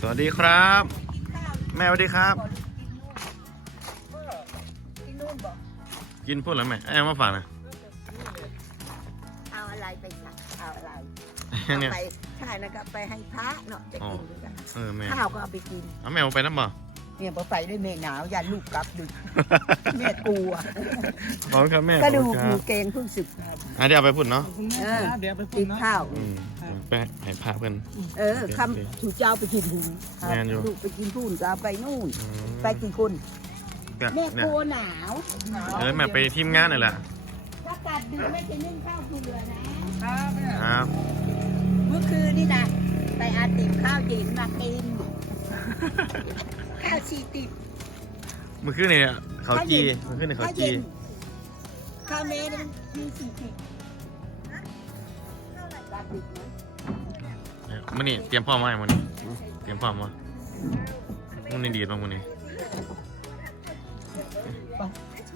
สวัสดีครับ แม่สวัสดีครับ กินนู่นบอกกินพูดแล้วแม่ไอ้เอามาฝากนะเอาอะไรไปสั่งเอาอะไรเนี่ยเอาไปใช่แล้วก็ไปให้พระเนาะจะกินด้วยกันเออแม่ข้าวก็เอาไปกิน เอาแม่เอาไปน้ำบ่ เนี่ยพอไปด้วยแม่หนาวอย่าลูกกลับดึก แม่กลัวขอบคุณครับแม่ก็ดูขอบหคุณมูครับเกงเพิ่งสึกอะเดี๋ยวเอาไปพูดเนาะเออเดี๋ยวไปพูกิดนเนาะ ข้าว อืมไปให้พาเพื่อนเออคำถูเจ้าไปกินหูแม่นอยู่ ลูกไปกินพูนก็เอาไปนู่น อืมไปกี่คนก็แม่เนี่ยกลัวหนาวเออแม่ไปทีมงานนี่แหละถ้ากัดดึกไม่จะนึ่งข้าวเผื่อนะ ครับแม่ครับ เมื่อคืนนี่นะไปอาติมข้าวเย็นมากินข้าวชีติบเมื่อคืนนี่เขาจีเมื่อคืนนี่เขาข้าวจีเย็นข้าวเมนมีสี่สิบกัดดึกนะมันนี่เตรียมพร้อมมาให้มันนี่เตรียมพร้อมมามันนี่ดีดมากมันนี่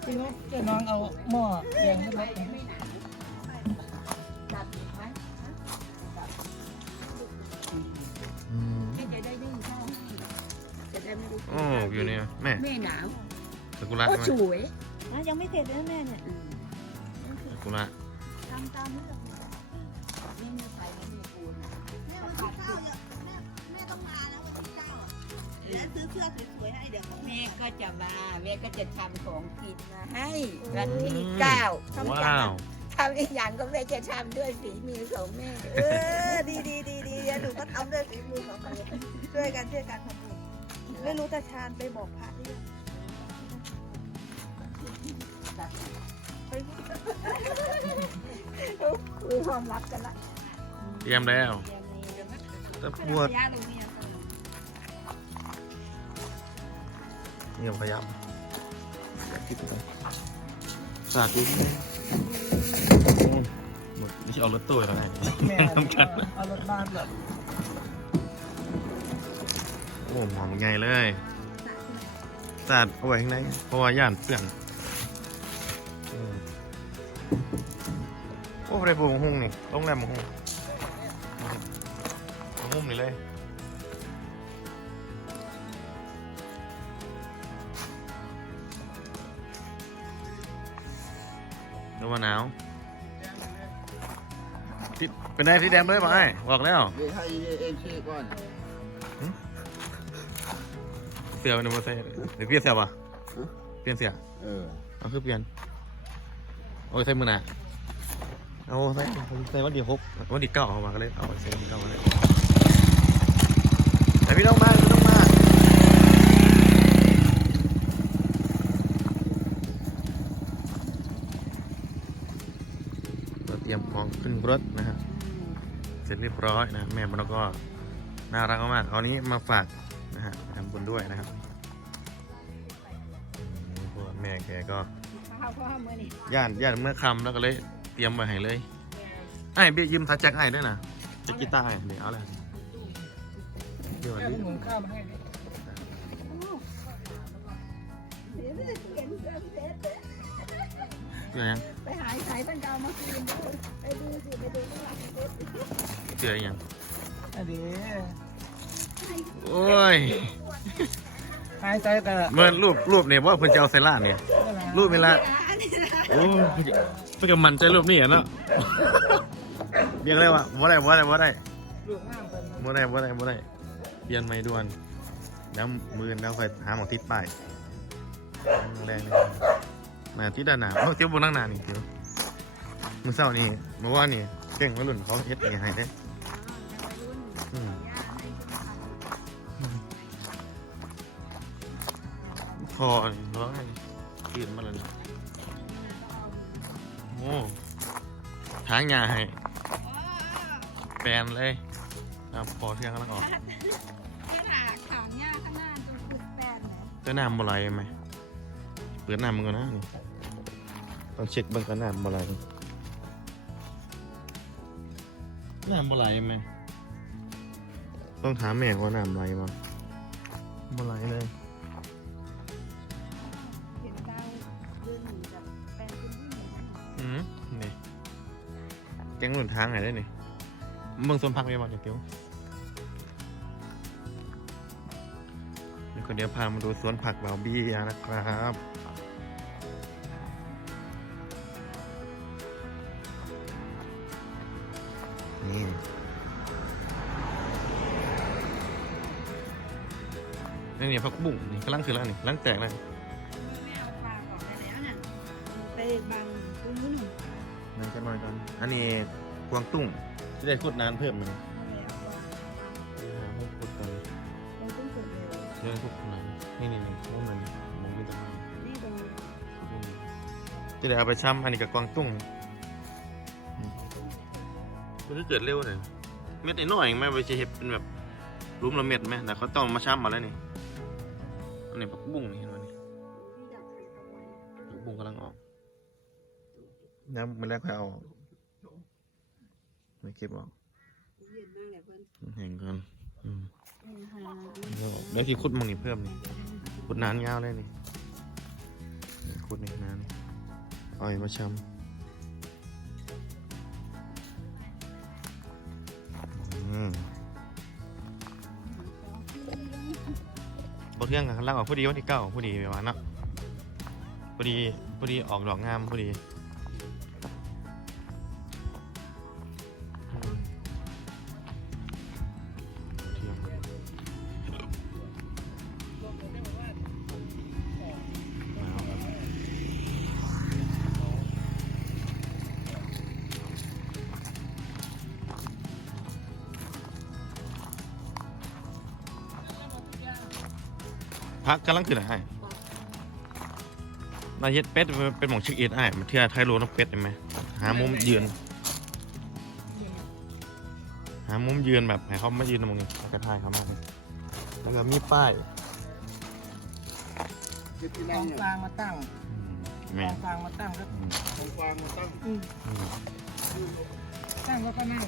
พี่น้องเจ้าน้องเอาหม้อแกงให้รถ โอ้อยู่นี่แม่แม่หนาวสกุระโอ้ใช่ไหมสวยนะยังไม่เสร็จเลยแม่เนี่ยสกุระทำตามเรื่องนี่ไม่ไปไม่มีปูนแม่วันที่เก้าเนี่ยแม่แม่ต้องมานะวันที่เก้าอะเดี๋ยวซื้อเสื้อสวยๆให้เดี๋ยวเขาแม่ก็จะมาแม่ก็จะทำของกินมาให้วันที่เก้าว้าวทำอีกอย่างก็แม่จะทำด้วยฝีมือของแม่ เออดีดีดีดีเดี๋ยวหนูก็ทำด้วยฝีมือของกันเลยช่วยกันช่วยกันทำบุญ ไม่รู้ตาชาญไปบอกพระหรือยังไปคือความลับกันละเตรียมแล้วตะปวดญาติโรงเรียนเงียบพยายามติดไปสาดดิหมดนี่เอารถตู้แล้วไงแม่ทำกันเอารถบ้านแบบ โอ้หมองใหญ่เลยสาดเอาไว้ข้างในเพราะว่าย่านเสื่องอืมโอ้ไปปูมงหุ่งนี่ต้องแรมมงหุ่งมงหุ่งนี่เลยดูว่าหนาวติดเป็นไงที่แดงเลยบอกไอ้บอกแล้วเดี๋ยวให้เอ็นซีก่อน เสือมันมาใส่เดี๋ยวเปลี่ยนเสือป่ะเปลี่ยนเสือเออเอาคือเปลี่ยนโอ้ยใส่มือหน่ะเอาใส่ใส่วันที่หกวันที่เก้าเอามาก็เลยเอาใส่วันที่เก้ามาเลยแต่พี่ต้องมาพี่ต้องมาเราเตรียมของขึ้นรถนะครับเสร็จเรียบร้อยนะแม่มันก็น่ารักมากเอานี้มาฝาก นะฮะทำบุญด้วยนะครับอืมเพราะว่าแม่แกก็ข้าวพ่อเมื่อนี่ย่านย่านเมื่อคำแล้วก็เลยเตรียมไว้ให้เลยไอ้เบี้ยยืมทัชแจ็คไอ้ด้วยนะแจ็คกีตาร์ไอ้เดี๋ยวเอาเลยเดี๋ยวแม่นี้ก็หนุนข้าวมาให้เดี๋ยวยังไปหายสายตั้งเก่ามาคืนไปดูสิไปดูข้างหลังรถเดี๋ยวยังอันนี้ โอ้ยหายใจกันเมื่อรูปรูปเนี่ยว่าเพิ่นจะเอาไซล่าเนี่ยรูปเวลาโอ้ยเพิ่นก็มันใจรูปนี่อะเนาะเรียกเลยว่าบ่ได้บ่ได้บ่ได้ลูกห้ามกันบ่ได้บ่ได้บ่ได้เปลี่ยนไม่ด่วนแล้วมือแล้วค่อยหาหมองติดป้ายแรงเลยหน้าที่ด้านหน้าเมื่อเที่ยวบนนั่งหน้านี่เที่ยวมื่อเช้านี่เมื่อวานนี่เก่งวัยรุ่นเขาเฮ็ดนี่ให้ได้อืม พอนี่ร้องไห้ตื่นมาแล้วนี่โอ้ทางยาให้แปลนเลยครับพอเที่ยงกำลังออกขนาดขางหญ้าข้างหน้าจนขุดแปนเจะน้ำบ่ไหลไหมเปิดน้ำมันก่อนนะนี่ต้องเช็คเบิ่งกันน้ำบ่ไหลน้ำบ่ไหลไหมต้องถามแม่ว่าน้ำไหลบ่ แกงหลุนทางไหนได้นี่เมืองสวนพักไปบ่เดี๋ยวเดียวก็เดียวพามาดูสวนผักเบาเบี้ยนะครับนี่นี่นี่ผักบุ้งนี่กำลังคือแล้วนี่กำลังแตกแล้วไม่เอาปลาออกได้แล้วน่ะไปบางตรงนู้ นหนูนั่นกันหน่อยกันอันนี้กวางตุ้งจะได้ขุดนานเพิ่มหนึ่งเอาแล้วหาให้ขุดกันเราต้องกดเร็วเดี๋ยวขุดนานนี่นี่นี่พวกมันมองไม่ต้องมานี่ตรงนี้จะได้เอาไปช้ำอันนี้กับกวางตุ้งอืมมันจะเกิดเร็วเลยเม็ดน้อยๆเองไหมไปจะเห็ดเป็นแบบรุมละเม็ดไหมแต่เขาต้องมาช้ำมาแล้วนี่อันนี้ผักบุ้งนี่เห็นไหมนี่ที่อยากใส่ทำไมผักบุ้งกำลังออก น้ำมันแรกค่อยเอาออกไม่เก็บออกเย็นมากเลยเพื่อนแห่งกันอืมอืมฮะเดี๋ยวที่ขุดมึงนี่เพิ่มนี่ขุดนานยาวเลยนี่นี่ขุดนี่นานเอ่อยมาชำอืมบทเรื่องกันล่างออกพอดีวันที่เก้าพอดีไปวันเนาะพอดีพอดีออกดอกงามพอดี พักกำลังขึ้นอะไรมาเย็ดเป็ดเป็นหมองชิคเอ็ดไอ้มาเที่ยวไทยโรน้ำเป็ดได้ไหมหามุมยืน หามุมยืนแบบให้เขามายืนตรงนี้แล้วก็ถ่ายเขามากเลยแล้วก็มีป้ายกองฟางมาตั้งอืมกแม่องฟางมาตั้งแล้วอืมอืมอืมตั้งแล้วก็นั่ง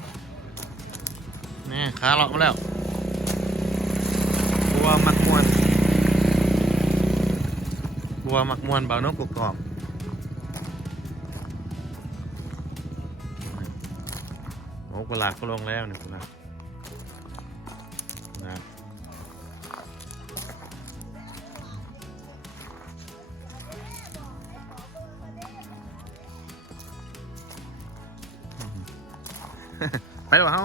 แม่ขาเลาะมาแล้วบัวมักมวน บัวมักมวนเบานกกกอกโอ้กุหลาบก็ลงแล้วเนี่ยกุหลาบนะไปหรือเปล่าเฮา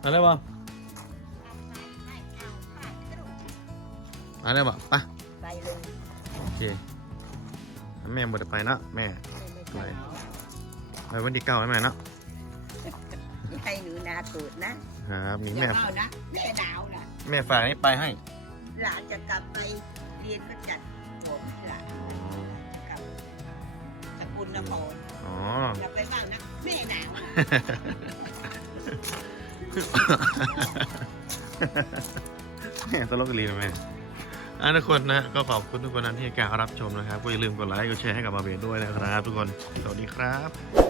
ไปเลยบ่มาเลยบ่ไปไปเลย โอเค แม่บ่ได้ไปเนาะแม่ไม่ไปไปวันที่เก้าให้แม่เนาะนี่ให้หนูนาเกิดนะครับนี่อย่าแม่เอานะแม่ดาวนะแม่ฝากนี่ไปให้ หลานจะกลับไปเรียนก็จัดผมให้หลานกลับสกุลนครอ๋ออย่าไปบ้างนะแม่หนาวนะแม่ตลกกะลีนะแม่ อะทุกคนนะก็ขอบคุณทุกคนนั้นที่ให้การรับชมนะครับก็อย่าลืมกดไลค์กดแชร์ให้กับมาเบนด้วยนะครับทุกคนสวัสดีครับ